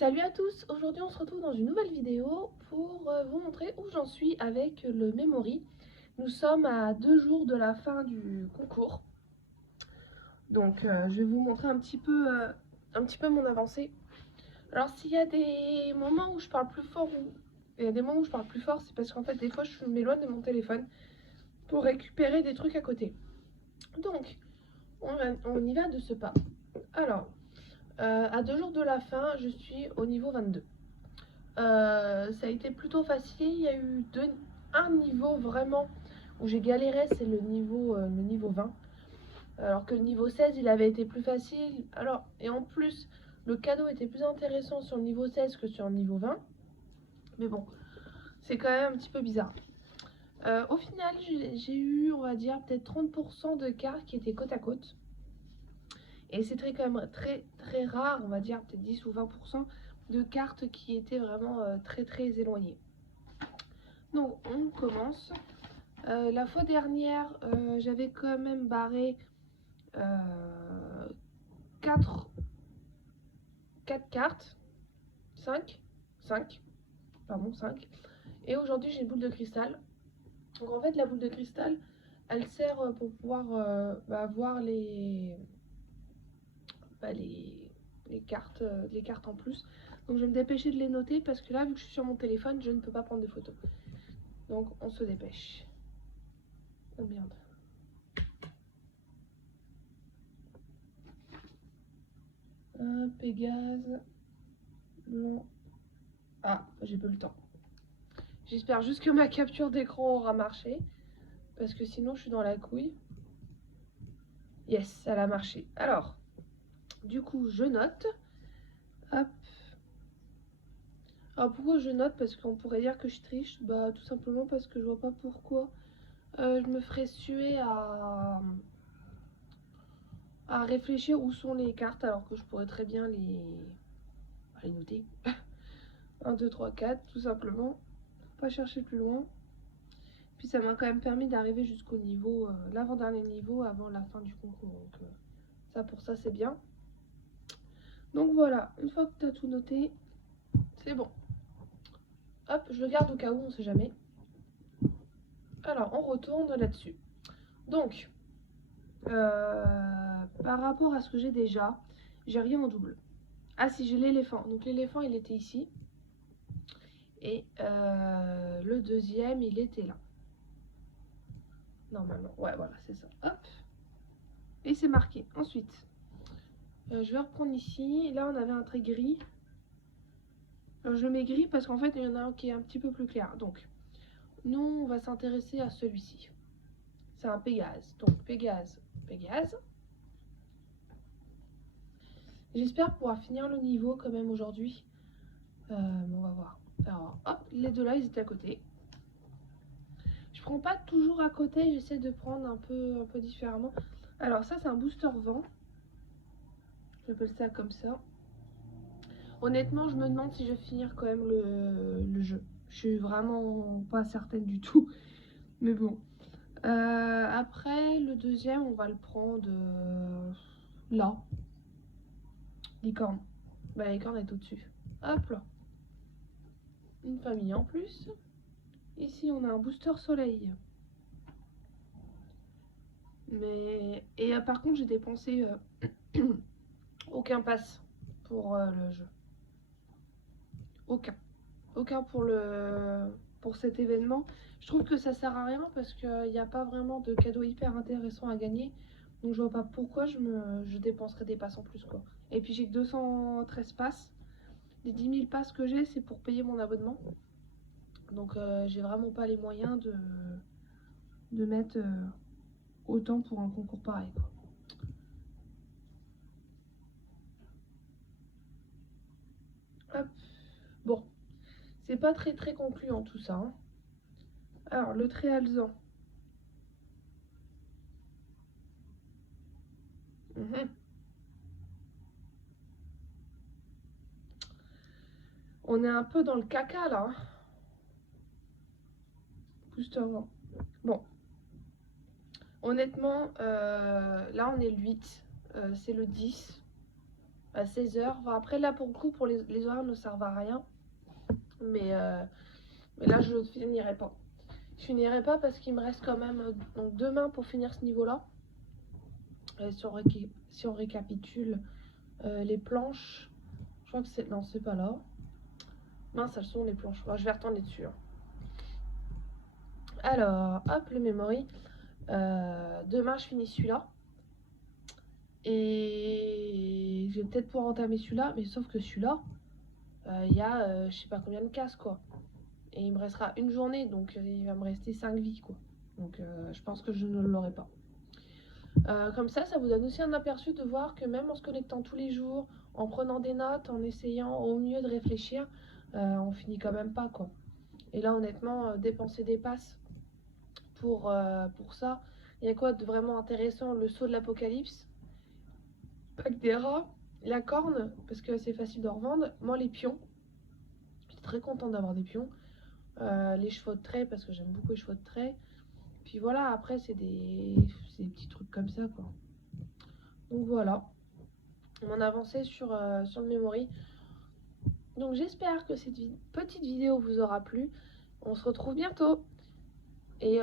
Salut à tous, aujourd'hui on se retrouve dans une nouvelle vidéo pour vous montrer où j'en suis avec le Memory. Nous sommes à 2 jours de la fin du concours. Donc je vais vous montrer un petit peu mon avancée. Alors s'il y a des moments où je parle plus fort, il y a des moments où je parle plus fort, c'est parce qu'en fait des fois je m'éloigne de mon téléphone pour récupérer des trucs à côté. Donc on y va de ce pas. Alors, à 2 jours de la fin, je suis au niveau 22. Ça a été plutôt facile. Il y a eu un niveau vraiment où j'ai galéré, c'est le niveau 20. Alors que le niveau 16, il avait été plus facile. Alors, et en plus, le cadeau était plus intéressant sur le niveau 16 que sur le niveau 20. Mais bon, c'est quand même un petit peu bizarre. Au final, j'ai eu, on va dire, peut-être 30% de cartes qui étaient côte à côte. Et c'est quand même très très rare, on va dire peut-être 10 ou 20% de cartes qui étaient vraiment très très éloignées. Donc on commence. La fois dernière, j'avais quand même barré 4 cartes. 5. Pardon, 5. Et aujourd'hui, j'ai une boule de cristal. Donc en fait, la boule de cristal, elle sert pour pouvoir voir les cartes en plus. Donc je vais me dépêcher de les noter parce que là, vu que je suis sur mon téléphone, je ne peux pas prendre de photos. Donc on se dépêche. Oh merde. Pégase. Blanc. Ah, j'ai peu le temps. J'espère juste que ma capture d'écran aura marché. Parce que sinon, je suis dans la couille. Yes, elle a marché. Alors, du coup, je note. Hop. Alors, pourquoi je note? Parce qu'on pourrait dire que je triche. Bah, tout simplement parce que je vois pas pourquoi je me ferais suer à réfléchir où sont les cartes alors que je pourrais très bien les noter. 1, 2, 3, 4, tout simplement. Faut pas chercher plus loin. Puis ça m'a quand même permis d'arriver jusqu'au niveau, l'avant-dernier niveau avant la fin du concours. Donc ça, pour ça, c'est bien. Donc voilà, une fois que tu as tout noté, c'est bon. Hop, je le garde au cas où, on sait jamais. Alors, on retourne là-dessus. Donc, par rapport à ce que j'ai déjà, j'ai rien en double. Ah si, j'ai l'éléphant. Donc l'éléphant, il était ici. Et le deuxième, il était là. Normalement, ouais, voilà, c'est ça. Hop. Et c'est marqué. Ensuite, je vais reprendre ici. Là, on avait un trait gris. Alors, je le mets gris parce qu'en fait, il y en a un qui est un petit peu plus clair. Donc, nous, on va s'intéresser à celui-ci. C'est un Pégase. Donc, Pégase. J'espère pouvoir finir le niveau quand même aujourd'hui. On va voir. Alors, hop, les deux là, ils étaient à côté. Je prends pas toujours à côté, j'essaie de prendre un peu différemment. Alors, ça, c'est un booster vent. J'appelle ça comme ça. Honnêtement, je me demande si je vais finir quand même le jeu. Je suis vraiment pas certaine du tout. Mais bon. Après, le deuxième, on va le prendre là. Licorne. Bah, la licorne est au-dessus. Hop là. Une famille en plus. Ici, on a un booster soleil. Mais... Et par contre, j'ai dépensé aucun pass pour le jeu. Aucun pour cet événement. Je trouve que ça sert à rien parce qu'il n'y a pas vraiment de cadeau hyper intéressant à gagner. Donc je vois pas pourquoi je dépenserais des passes en plus quoi. Et puis j'ai que 213 passes. Les 10 000 passes que j'ai, c'est pour payer mon abonnement. Donc j'ai vraiment pas les moyens de mettre autant pour un concours pareil quoi. Hop. Bon, c'est pas très concluant tout ça. Hein. Alors le Tréalzan. On est un peu dans le caca là. Hein. Booster 20. Bon. Honnêtement, là on est le 8. C'est le 10. à 16h. Enfin, après, là, pour le coup, pour les horaires ne servent à rien. Mais là, je ne finirai pas. Je finirai pas parce qu'il me reste quand même donc demain pour finir ce niveau-là. Si on récapitule les planches, je crois que c'est... Non, c'est pas là. Mince, elles sont les planches. Bon, je vais retourner dessus. Hein. Alors, hop, le memory. Demain, je finis celui-là. Et je vais peut-être pouvoir entamer celui-là, mais sauf que celui-là, il y a je sais pas combien de cases, quoi. Et il me restera une journée, donc il va me rester 5 vies, quoi. Donc je pense que je ne l'aurai pas. Comme ça vous donne aussi un aperçu de voir que même en se connectant tous les jours, en prenant des notes, en essayant au mieux de réfléchir, on finit quand même pas, quoi. Et là, honnêtement, dépenser des passes pour ça, il y a quoi de vraiment intéressant? Le saut de l'apocalypse, pack des rats, la corne, parce que c'est facile de revendre. Moi, les pions, j'étais très contente d'avoir des pions. Les chevaux de trait, parce que j'aime beaucoup les chevaux de trait. Puis voilà, après, c'est des petits trucs comme ça, quoi. Donc voilà, on avançait sur le memory. Donc j'espère que cette petite vidéo vous aura plu. On se retrouve bientôt. Et